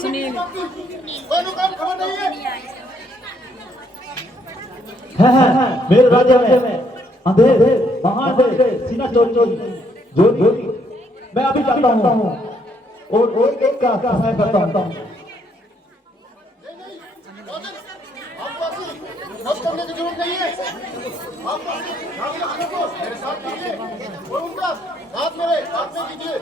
सुनील है मेरे राज्य में अंधेर महाअंधेर सीना चोरी जोरी मैं अभी जाता हूँ और एक का सहाय करता हूँ। करने की जरूरत नहीं है। आपको मेरे साथ कीजिए और उनका हाथ मेरे हाथ में कीजिए।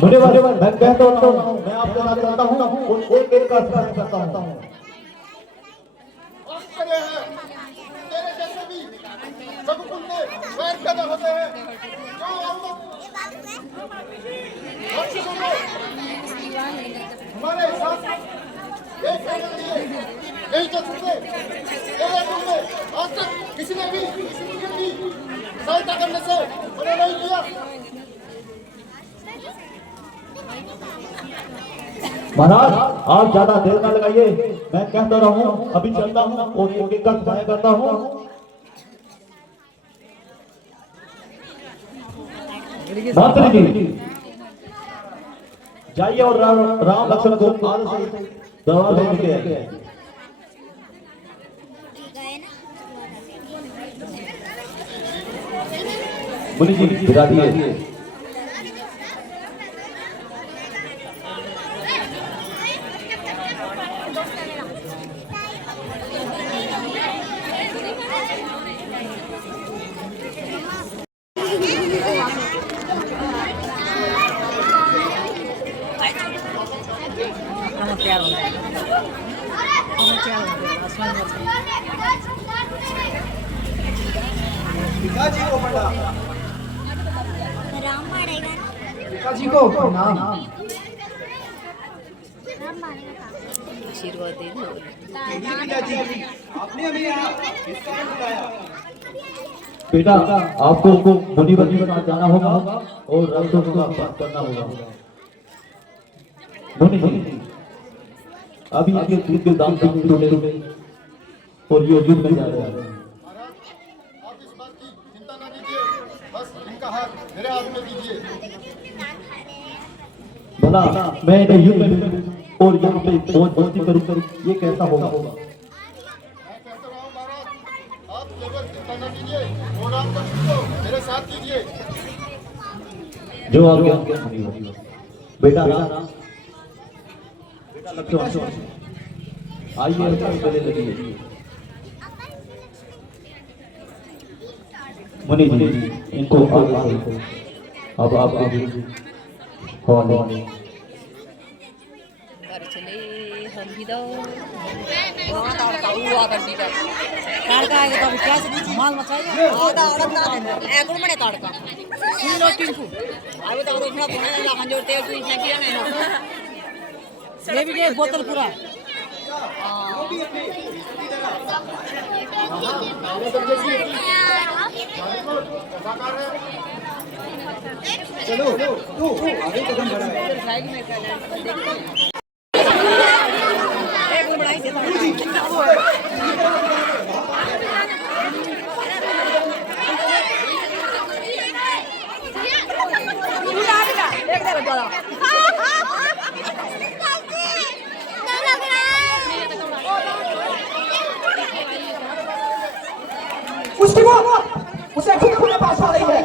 मुझे मैं कहता हूँ मैं आपके साथ चलता हूँ और एक का सहाय करता हूँ। तेरे जैसे भी सगुन में वैर पैदा होते हैं जो हमारे साथ एक करने के लिए नहीं चल सकते। आज तक किसी ने भी सहायता करने से मना नहीं किया। महाराज आप ज्यादा देर न लगाइए, मैं कहता रहा हूँ अभी चलता हूँ और एक का सहाय करता हूँ। मंत्री जी जाइए और राम लक्ष्मण को आज से दरबार में लेके आइए। मुनि जी गिरा दिए। पिताजी को प्रणाम। राम पड़ेगा ना? पिताजी को प्रणाम। आशीर्वाद दे दो। पिताजी आपने अभी यहाँ किसको बुलाया? बेटा आपको मुनि बनी के साथ जाना होगा और रस्तों का पार करना होगा। मुनि जी अभी आगे दूध के दाम टूटे और ये युद्ध में जा रहे हैं। आप इस बात की चिंता ना कीजिए, बस इनका हाथ मेरे हाथ में दीजिए। भला मैं इन्हें युद्ध में और यहाँ पे पहुंचती करूँ ये कैसा होगा? मैं कहता रहा हूँ महाराज, आप केवल चिंता ना कीजिए और राम लक्ष्मण को मेरे साथ कीजिए। जो आपके बेटा लक्ष्मण आइए गले लगिए। मुनि जी इनको अब आप हवाले घर चले हम भी दो तड़का हुआ कर दी तड़का आएगा तो अभी क्या से माल मचाएगा आधा औरत ना देना एक रूम में तड़का किलो टिंकू अभी तो थोड़ा बनाने ला खंजोर तेल तू इसने किया नहीं ना ये भी एक बोतल पूरा चलो तू आगे कदम बढ़ाए। उसकी वो उसे खुद पास आ रही है।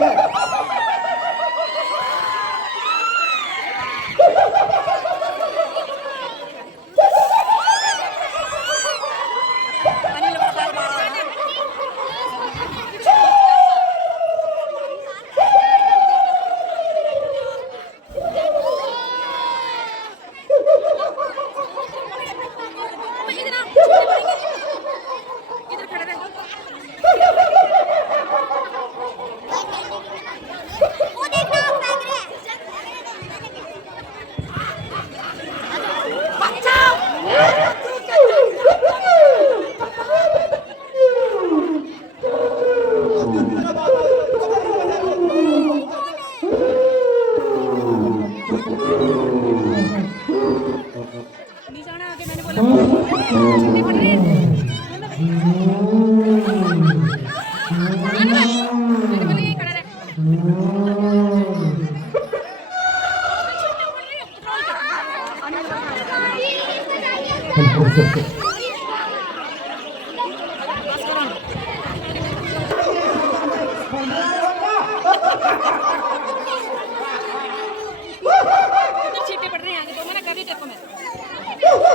छींटे पड़ रहे हैं आगे तो मैंने कर दी तेरे को मैं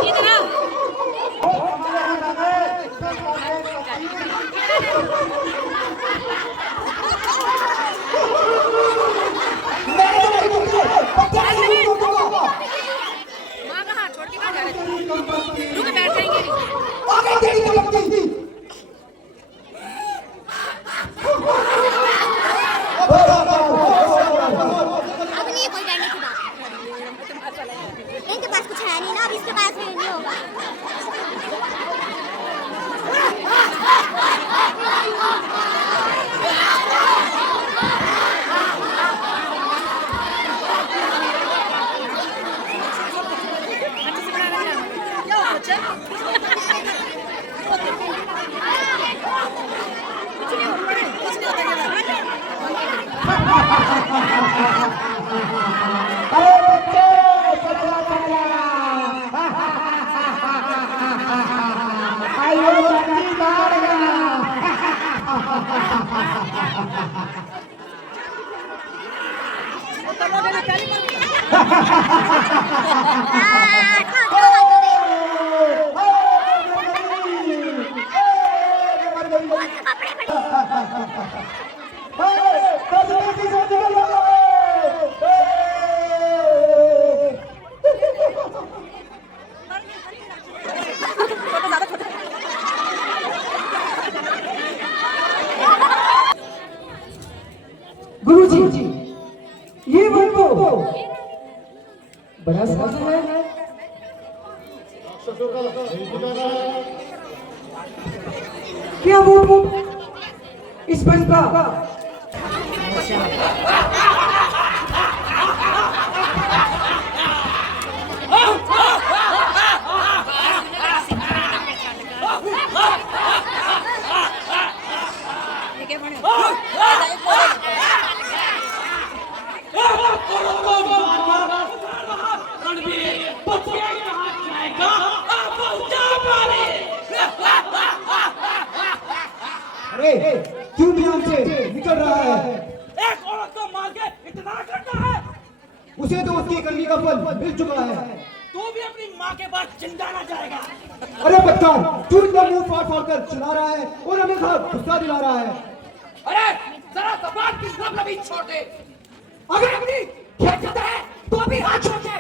इतना माँ का हाथ छोड़ के कहाँ जा रहे थे रुक बैठ जाएंगे अब नहीं कोई बैठने की बात इनके पास कुछ है नहीं ना अब इसके पास भी नहीं होगा गुरुजी ये वो तो बड़ा साजा है क्या वो इस बन का अरे क्यों ध्यान से निकल रहा है एक औरत को मार के इतना करता है उसे तो उसकी करनी का फल मिल चुका है तू भी अपनी माँ के पास जिंदा ना जाएगा अरे बच्चा तू इतना मुंह फाड़ फाड़ कर चला रहा है और हमें गुस्सा दिला रहा है अरे जरा जबान की लबलबी छोड़ दे अगर अपनी खेचता है तो भी हाथ छोड़ दे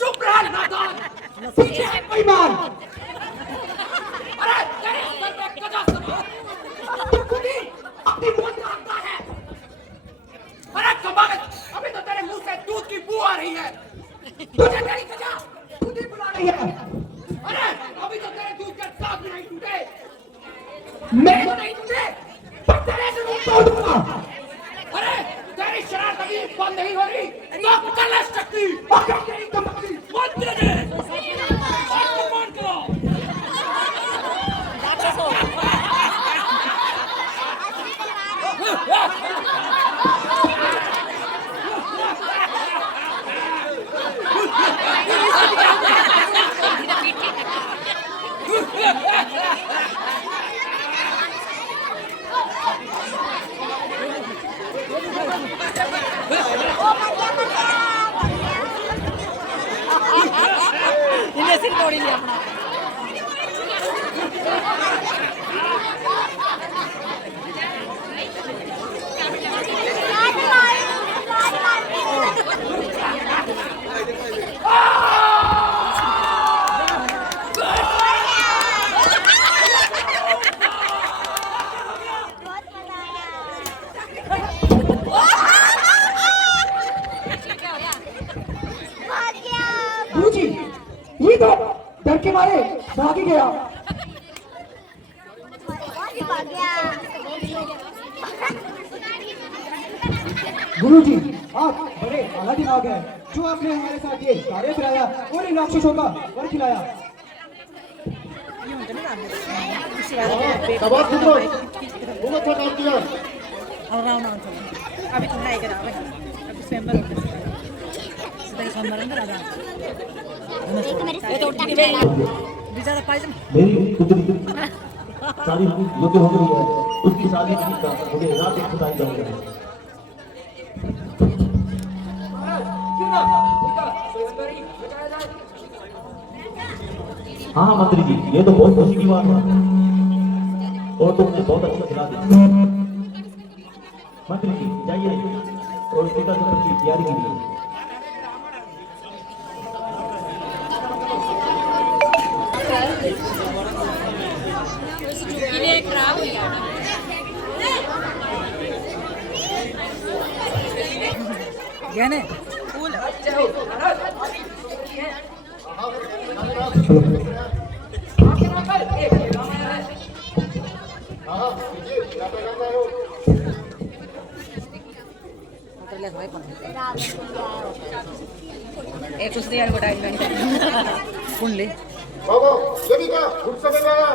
चुप रह नादान पीछे है बेईमान अरे तेरे सर पे गधा सवार तू खुद ही अपनी मौत मांगता है अरे कमाल अभी तो तेरे मुंह से दूध की बू आ रही है तुझे तेरी गधा खुद ही बुला रही है अरे अभी तो तेरे दूध के साथ भी नहीं टूटे मैं तो नहीं टूटे पर तेरे से नहीं तोड़ दूंगा अरे तेरी शरारत अभी बंद नहीं हो रही तो कलश शक्ति और तेरी कमाई मत दे दे आक्रमण करो इन्हें सिर तोड़ी लिया अपना गुरुजी ये तो डर के मारे भाग ही गया गुरुजी आप बड़े आला दिमाग हैं जो आपने हमारे साथ ये कार्य कराया और इन राक्षसों का वर खिलाया दबाव खुदरो बहुत अच्छा काम किया अभी तुम नहीं करा अभी स्वयं एक मेरे ये तो साथ बेचारा पायजन मेरी पुत्री सारी जो कि हो गई है उसकी शादी का मुझे रात एक बताई जाएगी। क्यों ना उनका स्वयंवरी बचाया जाए। हाँ मंत्री जी, ये तो बहुत खुशी की बात है और तुमने बहुत अच्छा सलाह दी। मंत्री जी जाइए और सीता सफर की तैयारी कीजिए। खराब हो गया गहने फूल अच्छे हो एक दूसरे यार बटाई सुन ले बाबा ये भी क्या घुट समय में आया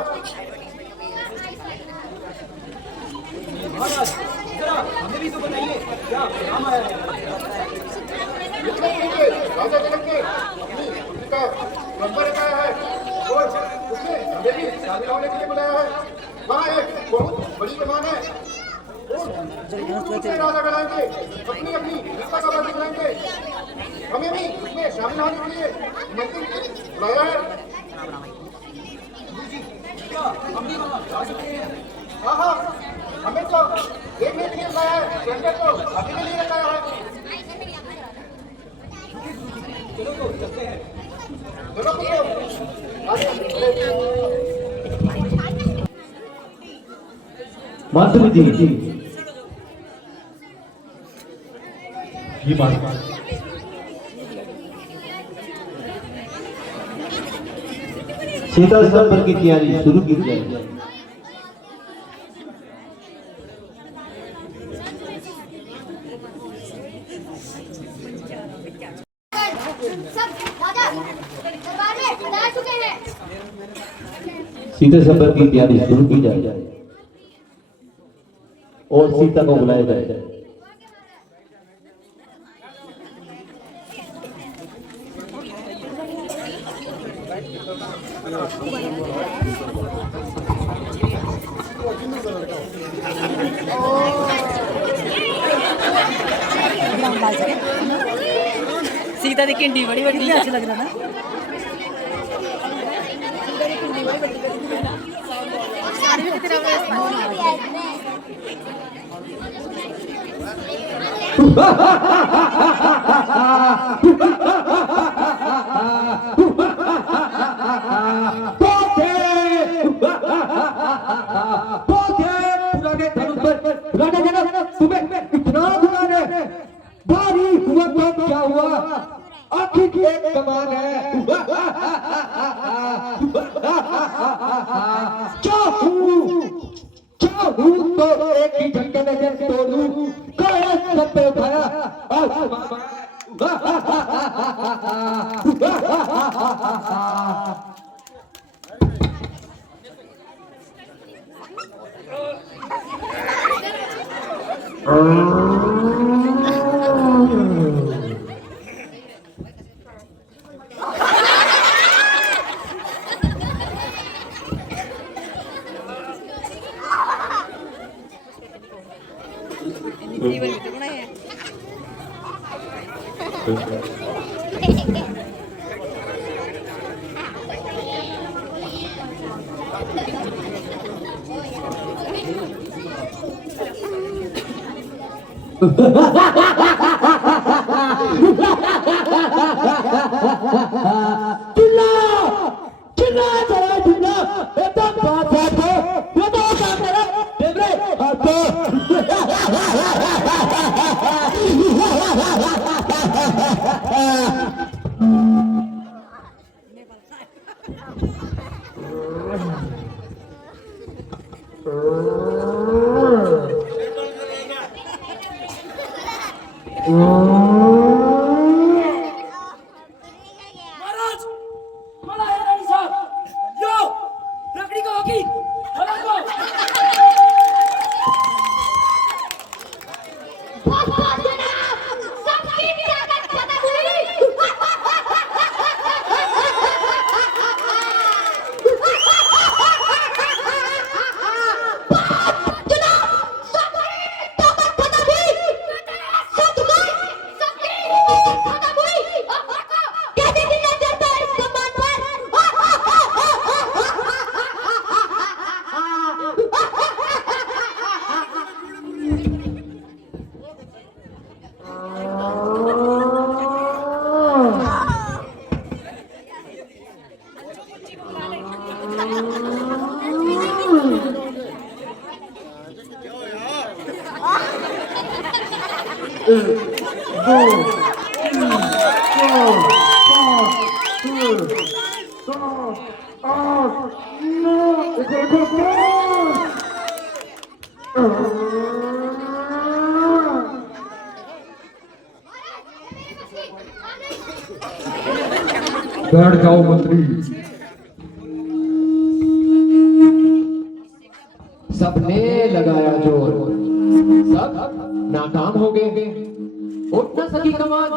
महाराज जरा हमें भी तो बताइए क्या काम आया है। राजा जनक ने अपनी पुत्री का नंबर रखाया है और उसने हमें भी शादी होने के लिए बुलाया है। वहाँ एक बहुत बड़ी मेहमान है और दूसरे राजा बनाएंगे अपनी अपनी रीता का वर्णन करेंगे। हमें भी उसमें शामिल होने के लिए मंत्री बुलाया है। क्या हम भी वहाँ जा सकते हैं? हाँ हाँ हमें तो देखने के लिए बुलाया है, सेंटर तो अभी के लिए रखाया है। चलो तो चलते हैं। चलो पुत्रो, आगे मंत्री जी ये बात सीता सफर की तैयारी शुरू की जाए। सब राजा दरबार में पधार चुके हैं। सीता सफर की तैयारी शुरू की जाए और सीता को बुलाया जाए। सीता दी किंडी बड़ी बड़ी अच्छी लग रहा ना भारी हुआ तो क्या हुआ आखिर एक कमान है चाहूं तो एक ही झटके में जैसे तोड़ूं काया सब पे उठाया बैठ जाओ मंत्री। सबने लगाया जोर, सब नाकाम हो गए। उठ न सकी कमान,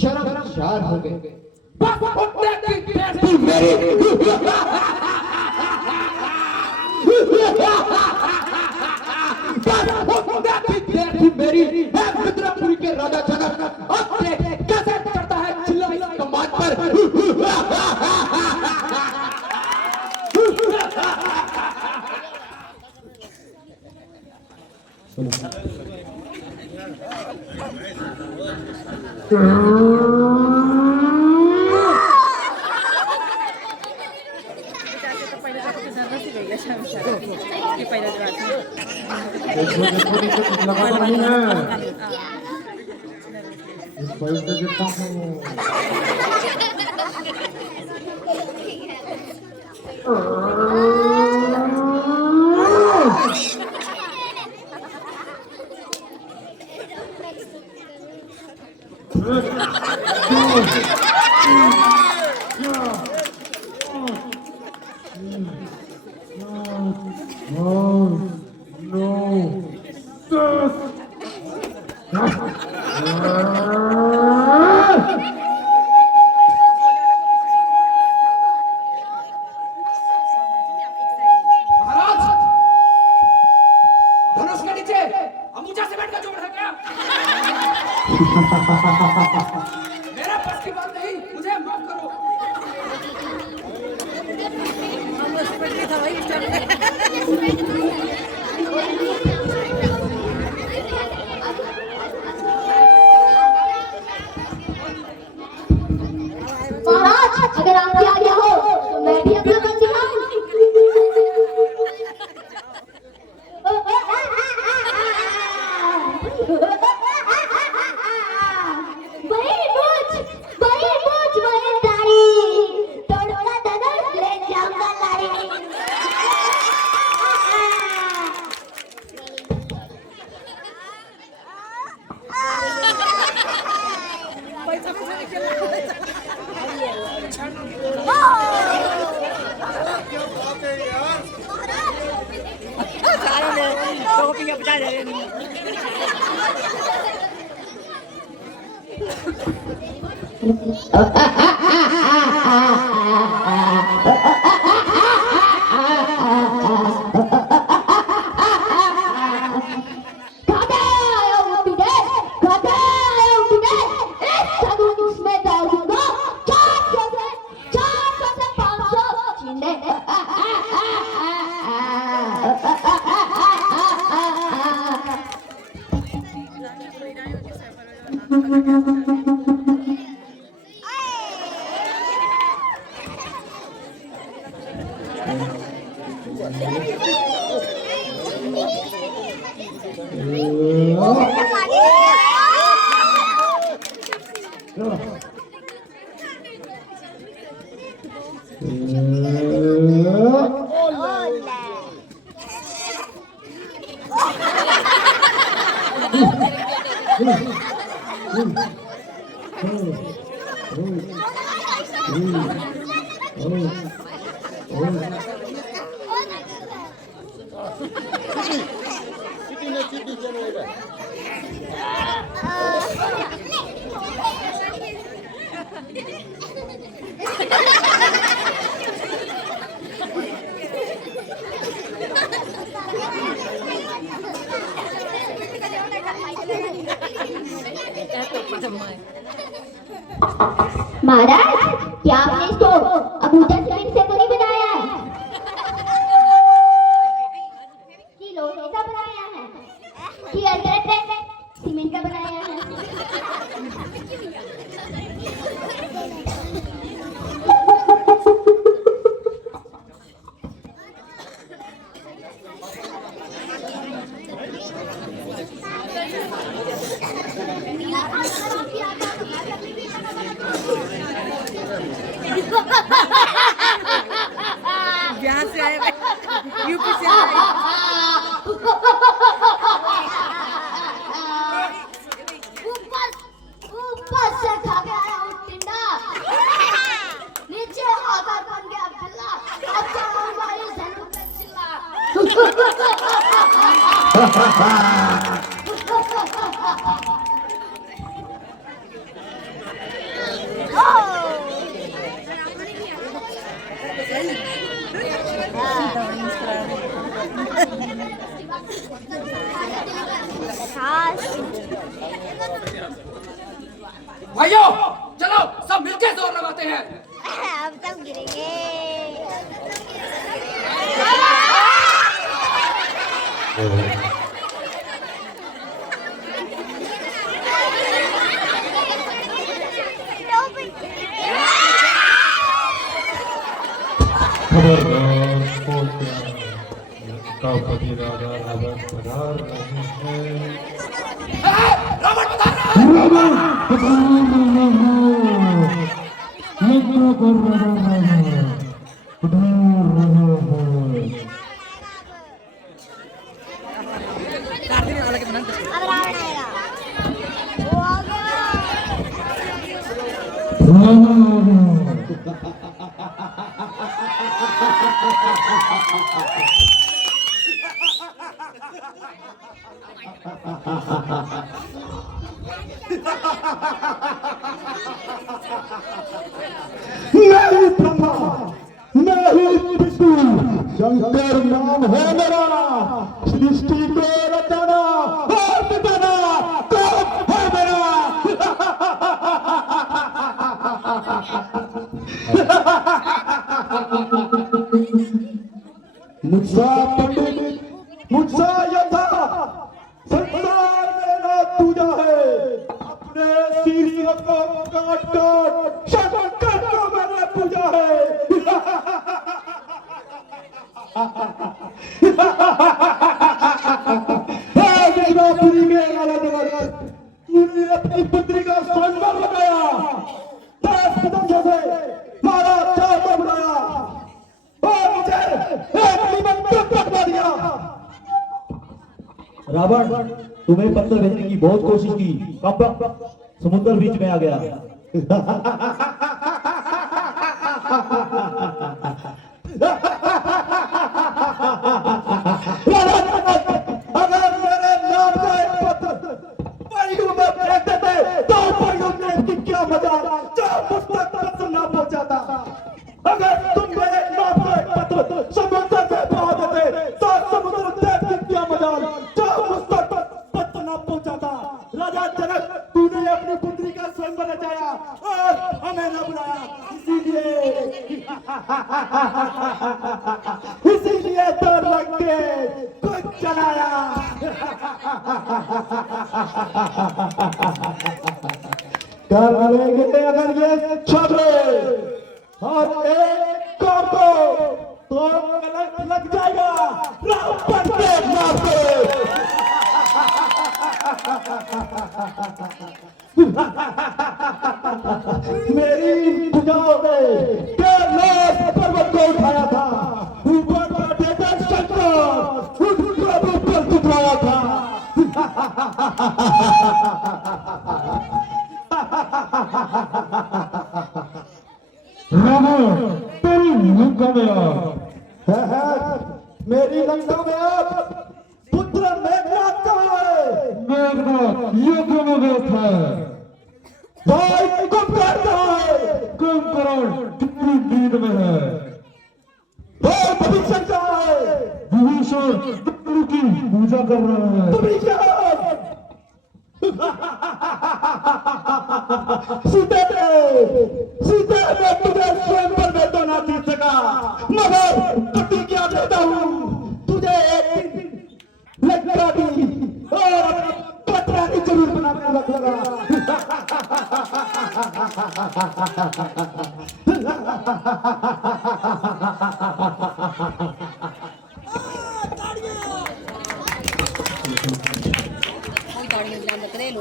शर्मसार हो गए। बस उठने की देर थी मेरी। बस उठने की देर थी मेरी। है मित्रपुरी के राजा जनक, अब देख कैसे चढ़ता है चिल्लाई कमान पर। लगा नहीं है, इस पैसे देता हूँ। धनुष के नीचे अंबुजा सीमेंट का जोड़ है क्या? मेरा बस की बात नहीं, मुझे माफ करो। महाराज, अगर आपकी आज्ञा हो तो मैं भी अपना मन दिखाऊं। महाराज, क्या आपने इसको अंबुजा सीमेंट से तो नहीं बनाया है? कि लोहे का बनाया है? कि अल्ट्राटेक सीमेंट का बनाया है? बिहार से आए, यूपी से आए। ऊपर से खा के आया हूँ टिंडा, नीचे आकर बन गया बिल्ला, अब चढ़ूंगा इस धनु पे चिल्ला। भाइयों चलो सब मिलके जोर लगाते हैं। अब तक गिरेंगे। रावण पधार रहा है। कार्तिक वाला के बना अब रावण आएगा। वो आ गया। नहीं ब्रह्मा, नहीं विष्णु, शंकर नाम है मेरा। सृष्टि को रचना और मिटाना काम है मेरा। मुझसा पंडित, मुझसा योद्धा, संसार मेरा दूजा है। अपने सीढ़ियों को काट काट शंकर को मैंने पूजा है। विश्वापुरी में लाला जगत, तूने अपनी पुत्री का स्वयंवर लगाया, 10 पतंगों से मारा, 4 को बुलाया और मुझे एक निमंत्रण पकड़ा दिया। रावण, तुम्हें पत्थर भेजने की बहुत कोशिश की, कब समुद्र बीच में आ गया। अगर मेरे नाम का एक पत्थर परियों में फेंक देते तो परियों ने क्या मजा, जो मुझ तक पत्थर ना पहुंचाता। अगर तुम मेरे नाम का एक पत्थर समुद्र में बहा देते तो समुद्र देख क्या मजा, जो मुझ तक पत्थर ना पहुंचाता। राजा जनक, तूने अपनी पुत्री का स्वयंवर रचाया और हमें न बुलाया, इसीलिए तो लग के कुछ चलाया। कर लेंगे अगर ये छोटे और एक काम को तो लग जाएगा रावण के नाम पे। मेरी भुजाओं ने कैलाश पर्वत को उठाया था, ऊपर बैठे थे शंकर, उनको ऊपर उठाया था। तेरी लंका में मेरी लंका में आप पुत्र मेघनाथ का है। मेघनाथ युद्ध में व्यस्त है। भाई कुंभकर्ण है, कुंभकर्ण कितनी नींद में है। भाई विभीषण का है, विभीषण पितृ की पूजा कर रहा है। सीते ने तुझे स्वयंवर में तो ना जीत सका, मगर प्रतिज्ञा देता हूँ तुझे एक दिन लंका दी और पटरानी जरूर बनाने लगा।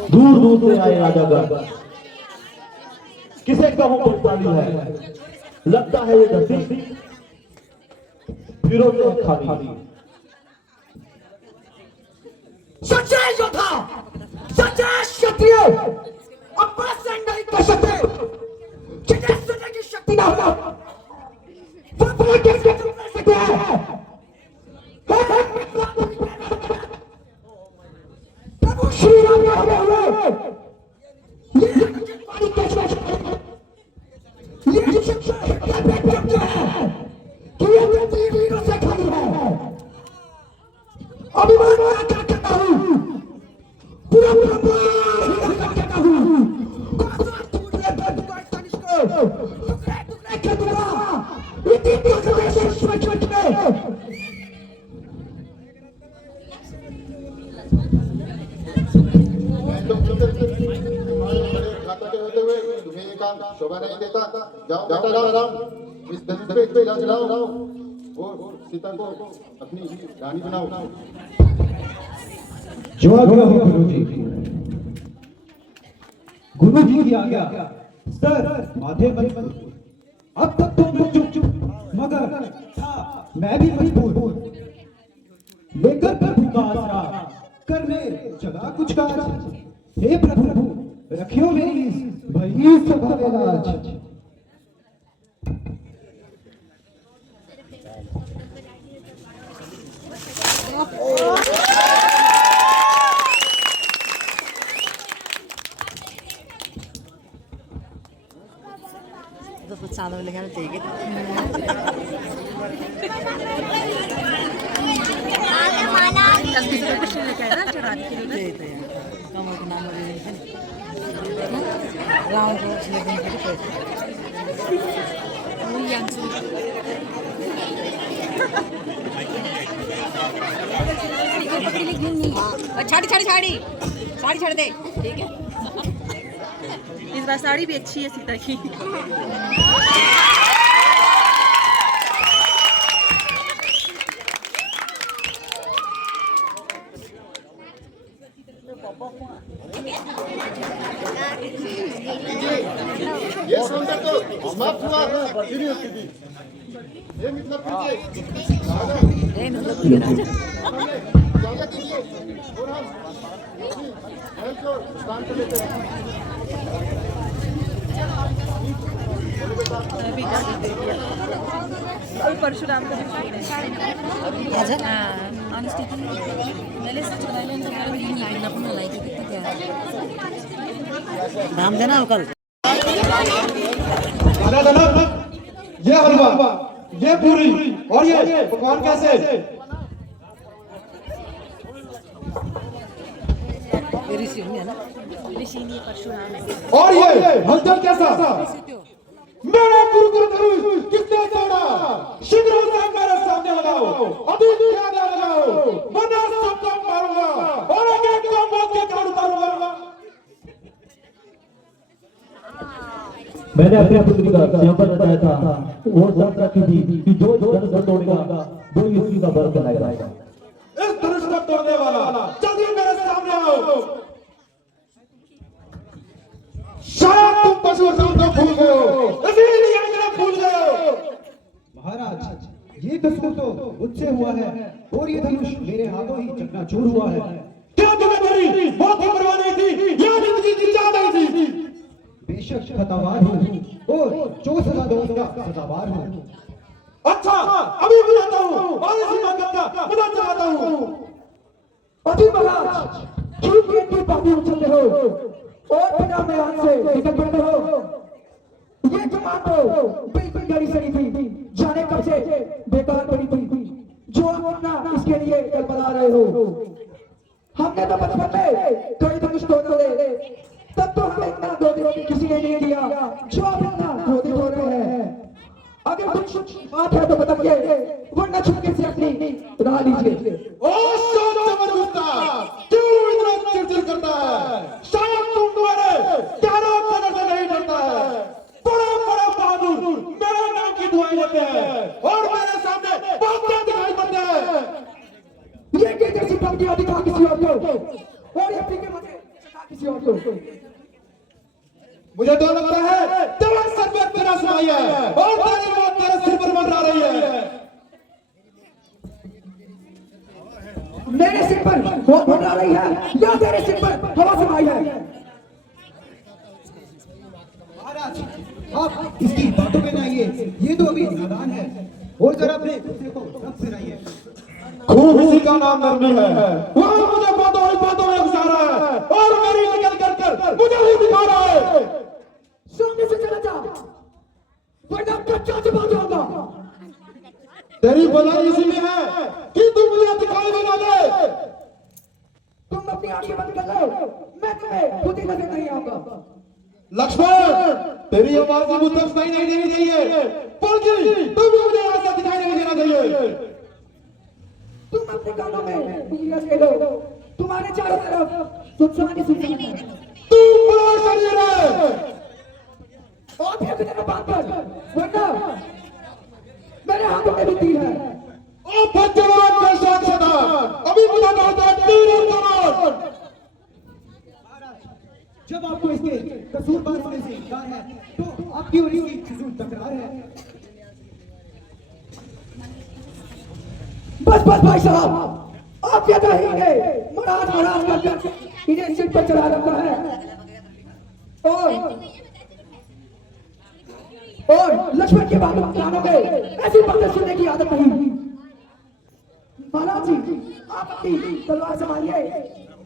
दूर दूर से आए राजागण, किसे कहूं पुत्रशाली है, लगता है ये धरती वीरों से खाली। सच्चे योद्धा, सच्चे क्षत्रिय अपना से नहीं कर सकते। जिन्हें सुनने की शक्ति ना हो वो बोल के कर सकते हैं। प्रभु श्री राम ने हमें ये पानी कैसे ये शिक्षा क्या है कि ये धरती वीरों से खाली है। अभिमान करता हूँ, पूरा करता हूँ। टुकड़े कर दूंगा इतनी ताकत से खाता के होते हुए तुम्हें ये काम शोभा नहीं देता। जाओ बेटा राम, इस धरती पे इलाज लाओ और सीता को अपनी रानी बनाओ। जवाब गुरुजी। गुरुजी की आज्ञा। सर माथे मत। अब तक तुम लोग चुप मगर था मैं भी मजबूर लेकर प्रभु का आसरा करने जगा कुछ काज। हे प्रभु रखियो मेरी भई सभा में लाज। तो कुछ सालों में लिखा चाहिए कम नाम राम को छाड़ी छाड़ी छाड़ी साड़ी छाड़ दे। ठीक है इस बार साड़ी भी अच्छी है सीता की। ये सुनकर तो समाप्त हुआ बढ़ती नहीं होती थी। ये मतलब स्वागत कीजिए और हम महल को स्थान पर लेते हैं। परशुराम को दाम देना हो कल। ये हलवा, ये पूरी और ये पकवान कैसे? ऋषि है ना, ऋषि नहीं परशुराम। और ये हलचल कैसा? मेरे गुरु किसने तोड़ा? शीघ्र से मेरे सामने लगाओ, अभी क्या लगाओ, वरना सबको मारूंगा और एक को मौत के घाट उतारूंगा। मैंने अपने पुत्री का स्यापन रचाया था और शर्त रखी थी कि जो धनुष को तोड़ेगा वो ही उसी का वर बनाएगा। इस धनुष को तोड़ने वाला जल्दी मेरे सामने आओ। शायद तुम परशुराम को भूल गए हो, इसीलिए मुझे भूल गए हो। महाराज ये कसूर तो मुझसे हुआ है और ये धनुष मेरे हाथों ही चकनाचूर हुआ है। क्या तुम्हें मेरी मौत की परवाह नहीं थी या जिंदगी की चाह नहीं थी? बेशक खतावार हूँ और जो सजा दो उसका सजावार हूँ। अच्छा अभी बुलाता हूँ और इसी मंगल का पता चलाता हूँ। अभी महाराज क्यों इतनी बातें उछलते हो और बिना मैदान से निकल पड़ते हो? ये जमात तो बिल्कुल गड़ी सड़ी थी, जाने कब से बेकार पड़ी थी जो अपना इसके लिए कल बना रहे हो। हमने तो बचपन में कई धनुष तोड़ तोड़े, तब तो हमें इतना गोदी किसी ने नहीं दिया जो अब इतना गोदी हो रहे हैं। अगर कुछ बात है तो बताइए वरना छुपके से अपनी राह लीजिए। ओ समझता क्यों इतना चिड़चिड़ करता है? शायद तुम तुम्हारे प्यारों कदर से नहीं डरता है। बड़ा बड़ा बहादुर मेरे नाम की दुआएं लेते हैं और मेरे सामने बहुत दिखाई पड़ते हैं। ये के जैसी पंक्तियां दिखा किसी और को और ये पी के मजे किसी और को। मुझे डर लगता है तेरा सर पे तेरा समाई है और तेरी मौत तेरे सिर पर मंडरा रही है। मेरे सिर पर मौत मंडरा रही है या तेरे सिर पर हवा समाई है? महाराज आप इसकी बातों में नहीं आइए, ये तो अभी नादान है। और जरा अपने गुस्से को रब से रहिए। खूब इसी का नाम नरमी है। वह मुझे बातों में घुसा रहा है और मेरी निकल कर मुझे ही दिखा रहा है। सामने से चला जा वरना कच्चा चबा जाऊंगा। तेरी भलाई इसीलिए है कि तू मुझे दिखाई भी ना दे। तुम अपनी आंखें बंद कर लो, मैं तुम्हें खुद ही नजर नहीं आऊंगा। लक्ष्मण, तेरी आवाज मुझे सही नहीं देनी चाहिए, बल्कि तुम भी मुझे ऐसा दिखाई नहीं देना चाहिए। तुम अपने कानों में उंगलियां से लो, तुम्हारे चारों तरफ सुनसान ही सुनसान है। तू बड़ा शरीर है और फिर कितने बात कर, वरना मेरे हाथों में भी तीर है। ओ भगवान के साथ सदा अभी मुझे कहता है तीर और कमान। जब आपको इसके कसूरवार होने से इनकार है तो आपकी और इसकी फिजूल तकरार है। बस भाई साहब, आप क्या कहेंगे? मराठ कर इन्हें सिर पर चढ़ा रखा है और लक्ष्मण की बातों में कानों में ऐसी बातें सुनने की आदत नहीं। महाराज जी, आप अपनी तलवार संभालिए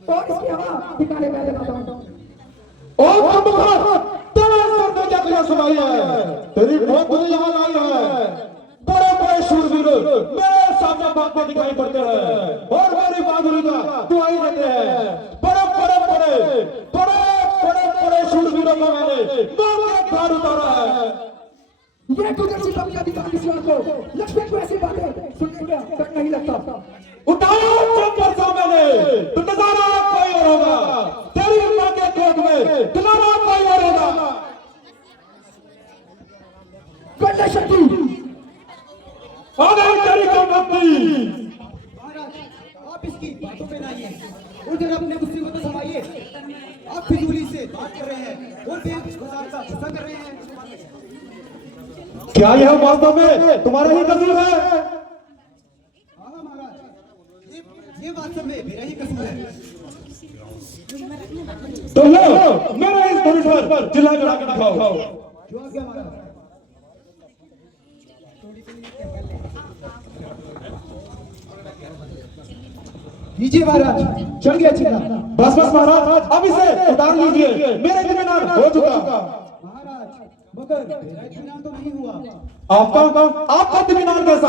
और इसकी हवा ठिकाने में लगाता हूं। और तेरा सर में क्या तेरा समाई है? तेरी मौत मुझे यहाँ लाई है। बड़े बड़े शूरवीर मेरे सामने बात में दिखाई पड़ते हैं और मेरी बहादुरी का दुआई देते हैं। बड़े शूरवीरों को मैंने मार के खार उतारा है। ये तुझे सितम का अधिकार किसी और को लक्ष्मण को ऐसी बातें सुनने का तक नहीं लगता। उठाओ चंपर सामने, तो नजारा कोई और होगा। तेरी मां के कोट में तुम्हारा कोई और होगा। कन्या शक्ति तेरी कमबख्ती। महाराज आप इसकी बातों में ना आइए और जरा अपने गुस्से को तो संभालिए। आप फिजूली से बात कर रहे हैं और बेगुजार का गुस्सा कर रहे हैं। क्या यह वास्तव में तुम्हारा ही कसूर है? हाँ महाराज, ये वास्तव में मेरा ही कसूर है। तो लो मेरे इस धनुष पर चिल्ला चढ़ा कर दिखाओ। जो आ गया महाराज। लीजिए महाराज, चढ़ गया चिल्ला। बस महाराज, अब इसे उतार लीजिए, मेरे इत्मीनान हो चुका। महाराज मगर मेरा इत्मीनान तो नहीं हुआ। आपका इत्मीनान कैसा?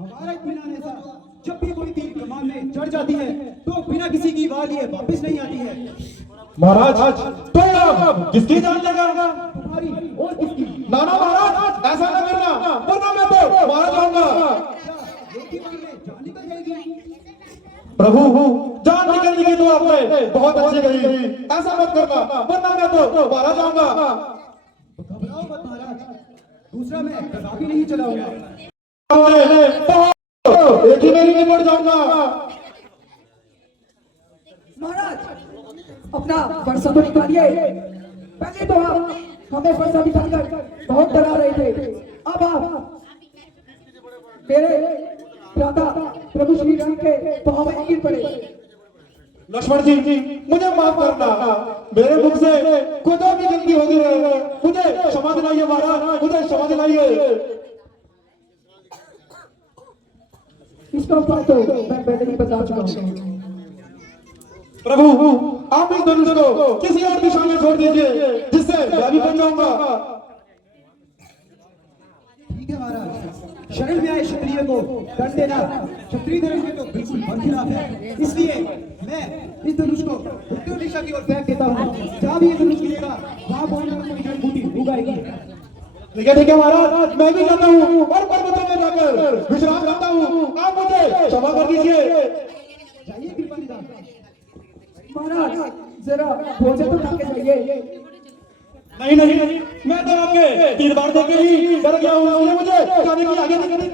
हमारा इत्मीनान ऐसा, जब भी कोई तीर कमान में चढ़ जाती है तो बिना किसी की वार लिए वापस नहीं आती है। महाराज तो अब किसकी जान लगाऊंगा? तुम्हारी और किसकी? नाना महाराज, ऐसा न करना, वरना मैं तो मारा जाऊंगा। एक ही बार में जान निकल जाएगी। प्रभु, जान निकलने की तो आपने बहुत अच्छी कही, ऐसा मत करना, वरना मैं तो मारा जाऊंगा। घबराओ मत महाराज, दूसरा मैं कदापि नहीं चलाऊंगा। एक ही मेरी निपट जाऊंगा। महाराज, अपना फरसा तो निकालिए। पहले तो आप हमें फरसा दिखाकर बहुत डरा रहे थे, अब आप मेरे भ्राता प्रभु श्री राम के पांव में गिर पड़े। लक्ष्मण जी, मुझे माफ करना, मेरे मुख से कोई भी गलती होगी है, मुझे क्षमा दिलाइए महाराज, मुझे क्षमा दिलाइए। इसका उपाय तो मैं पहले ही बता चुका हूँ। प्रभु, आप इस धनुष को किसी और दिशा में छोड़ दीजिए, जिससे मैं भी बन जाऊंगा। ठीक है महाराज, शरण में आए क्षत्रिय को दंड देना क्षत्रिय धर्म के तो बिल्कुल बरखिलाफ है। इसलिए मैं इस धनुष को उत्तर दिशा की ओर फेंक देता हूँ। जहाँ भी ये धनुष गिरेगा वहाँ बोलने में कोई जड़ बूटी उगाएगी। ठीक है महाराज, मैं भी जाता हूँ और पर्वतों में जाकर विश्राम करता हूँ। आप मुझे क्षमा कर दीजिए। जाइए कृपा निधान। महाराज, जरा भोजन तो खा के जाइए। नहीं, मैं तो आपके तीर मार देके ही डर गया हूँ। मुझे जाने की आगे नहीं।